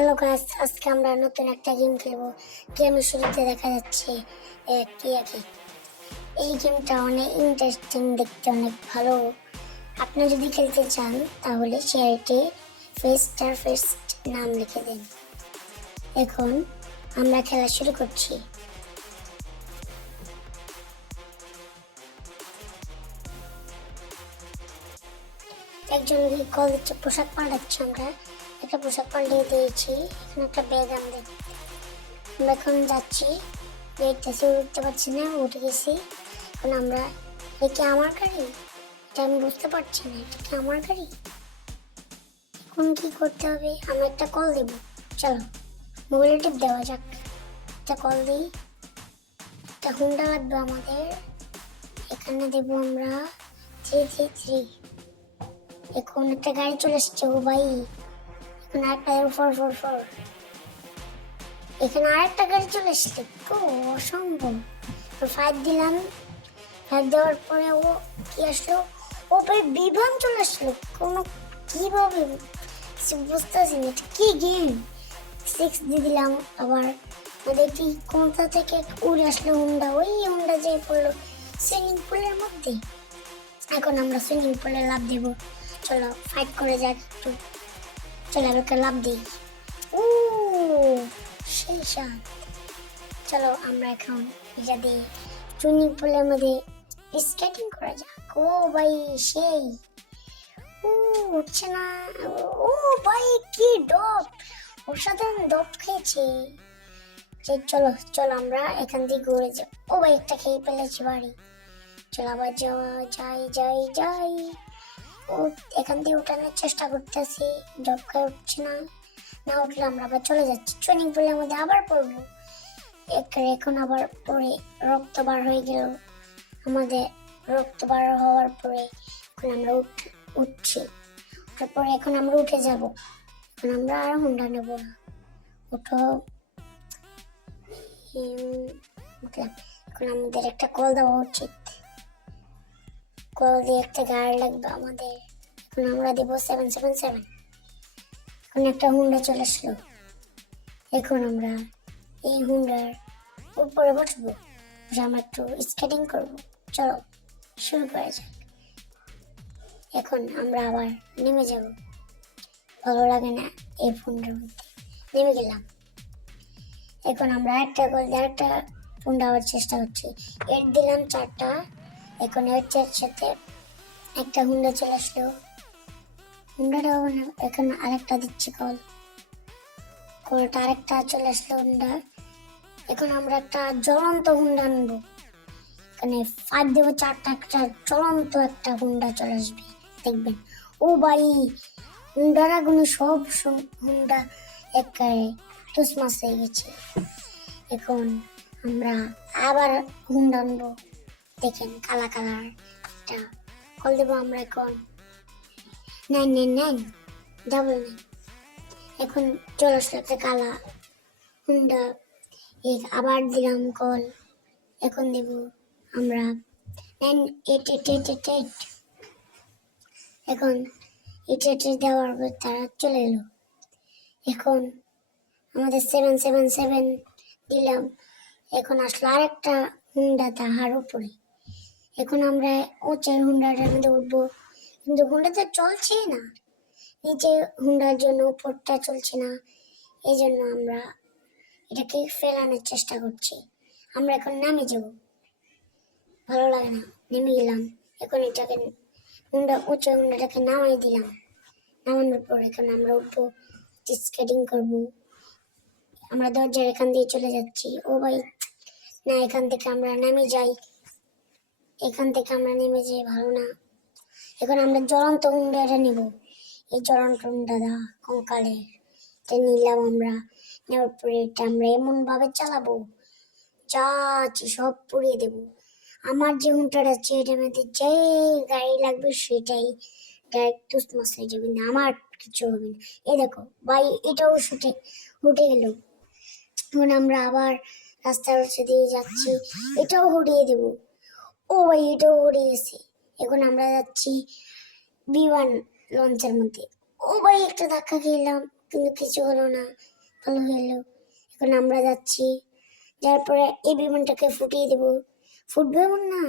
Hello guys, আজকে আমরা নতুন একটা গেম খেলবো। গেমের শুরুতে দেখা যাচ্ছে কি এই গেমটা অনেক ইন্টারেস্টিং, দেখতে অনেক ভালো। আপনি যদি খেলতে চান তাহলে শেয়ারটি ফার্স্ট নাম লিখে দিন। এখন আমরা খেলা শুরু করছি। একজন কল দিচ্ছে, পোশাক পাল্টাচ্ছি। আমরা একটা পোশাক পাল্টিয়ে দিয়েছি। এখানে একটা ব্যাগ আমরা এখন যাচ্ছি, দেখতেছি উঠতে পারছি না, উঠে গেছি। এখন আমরা, এটা কি আমার গাড়ি? এটা আমি বুঝতে পারছি না, এটা কি আমার গাড়ি? এখন কি করতে হবে? আমরা একটা কল দেব। চলো মোবাইলে টিপ দেওয়া যাক, একটা কল দিই। একটা হুন্ডা লাগবে আমাদের। এখানে দেবো আমরা 333। এখন একটা গাড়ি চলে এসছে। ও ভাই, এখন আরেকটা 444। এখানে আরেকটা গাড়ি চলে এসছে। ও অসম্ভব। 5 দিলাম। 5 দেওয়ার পরে ও কি আসলো? ও ভাই বিমান চলে আসলো। কোনো কিভাবে বুঝতেছি না, এটা কি গেম? 6 দিয়ে দিলাম। আবার দেখি কোনটা থেকে উড়ে আসলো হুন্ডা। ওই হুন্ডা যে পড়লো সুইমিং পুলের মধ্যে। এখন আমরা সুইমিং পুলে লাফ দেব। চলো ফাইট করে যাক একটু। চলো ওকে লাফ দিই। ও সেই সাত। চলো আমরা এখন এটা দিয়ে সুইমিং পুলের মধ্যে স্কেটিং করা যাক। ও ভাই সেই, ও উঠছে না। ও ভাই কি ডপ, অসাধারণ ডপ খেয়েছে। চলো চলো আমরা এখান থেকে ঘুরে যাই। ও ভাই একটা খেয়ে ফেলেছি বাড়ি। চলো আবার যাওয়া যাই। ও এখান থেকে উঠানোর চেষ্টা করতেছি, ডপ খেয়ে উঠছে না। না উঠলে আমরা আবার চলে যাচ্ছি সুইমিং পুলের মধ্যে, আবার পড়বো। এখন আবার পরে রক্ত বার হয়ে গেল আমাদের। রক্ত বার হওয়ার পরে এখন আমরা উঠছি। তারপরে এখন আমরা উঠে যাব। এখন আমরা আর হুন্ডা নেব না। উঠো। উঠলাম। এখন আমাদের একটা কল দেওয়া উচিত। কল দিয়ে একটা গাড়ি লাগবে আমাদের। এখন আমরা দেবো 777। এখন একটা হুন্ডা চলে আসলো। এখন আমরা এই হুন্ডার উপরে বসবো, আমরা একটু স্কেটিং করবো। চলো শুরু করা যাক। এখন আমরা আবার নেমে যাব, ভালো লাগে না এই ফোনটার মধ্যে। নেমে গেলাম। এখন আমরা একটা ফোন দেওয়ার চেষ্টা করছি। এর দিলাম 4টা। এখন এর সাথে একটা হুন্ডা চলে আসলো। হুন্ডাটা এখন আরেকটা দিচ্ছি কলটা আরেকটা চলে আসলো হুন্ডা। এখন আমরা একটা জ্বলন্ত হুন্ডা আনবো। এখানে 5 দেবো 4টা, একটা জ্বলন্ত একটা হুন্ডা চলে আসবে দেখবেন। ও ভাই হুন্ডার আগুনে সব হুন্ডা একেবারে টুসমাস হয়ে গেছে। এখন আমরা আবার হুন্ডা আনবো। দেখেন কালা কালার একটা কল দেবো আমরা। এখন 999 ডাবল 9। এখন চলে আসলো একটা কালা হুন্ডা। আবার দিলাম কল। এখন দেব আমরা 98888। এখন 88 দেওয়ার পর তারা চলে এলো। এখন আমাদের 777 দিলাম। এখন আসলো আরেকটা হুন্ডা তাহার উপরে। এখন আমরা উঁচের হুন্ডাটার মধ্যে উঠবো, কিন্তু হুন্ডাটা চলছে না। নিচে হুন্ডার জন্য উপরটা চলছে না, এই জন্য আমরা এটাকে ফেলানোর চেষ্টা করছি। আমরা এখন নামে যাব, ভালো লাগে না, নেমে গেলাম। এখন এটাকে উঁচু হুন্ডাটাকে নামাই দিলাম। নামানোর পর এখন আমরা উঠবো, স্কেটিং করবো। আমরা দরজার এখান দিয়ে চলে যাচ্ছি। ও ভাই না, এখান থেকে আমরা নেমে যাই। ভালো না। এখন আমরা জ্বলন্ত হুন্ডাটা নেব। এই জ্বলন্ত হুন্ডাটা কঙ্কালের, এটা নিলাম আমরা। নেওয়ার পরে এটা আমরা এমন ভাবে চালাবো, যা আছে সব পুড়িয়ে দেব। আমার যে হুন্ডাটা আছে এটার মধ্যে যে গাড়ি লাগবে সেটাই ডাইরেক্ট তুসমাস হয়ে যাবে, না আমার কিছু হবে না। এই দেখো ভাই, এটাও উঠে গেল। এখন আমরা আবার রাস্তার পাশে দিয়ে যাচ্ছি, এটাও উড়িয়ে দেব। ও ভাই এটাও উড়ে গেছে। এখন আমরা যাচ্ছি বিমান লঞ্চের মধ্যে। ও ভাই একটা ধাক্কা খেলাম, কিন্তু কিছু হলো না, ভালো হলো। এখন আমরা যাচ্ছি, যার পরে এই বিমানটাকে ফুটিয়ে দেব। ফুটবে এমন না,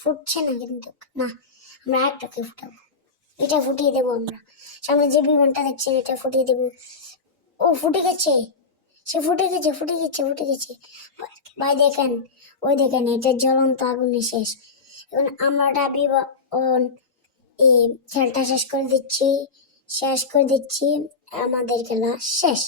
ফুটছে না কিন্তু, না আমরা একটাকে ফুটাবো, এটা ফুটিয়ে দেবো আমরা। সামনে যে বিমানটা দেখছেন এটা ফুটিয়ে দেবো। ও ফুটে গেছে, সে ফুটে গেছে, ফুটে গেছে, ফুটে গেছে। ভাই দেখেন, ওই দেখেন, এটা জ্বলন্ত আগুনে শেষ। এখন আমরা এই খেলাটা শেষ করে দিচ্ছি, আমাদের খেলা শেষ।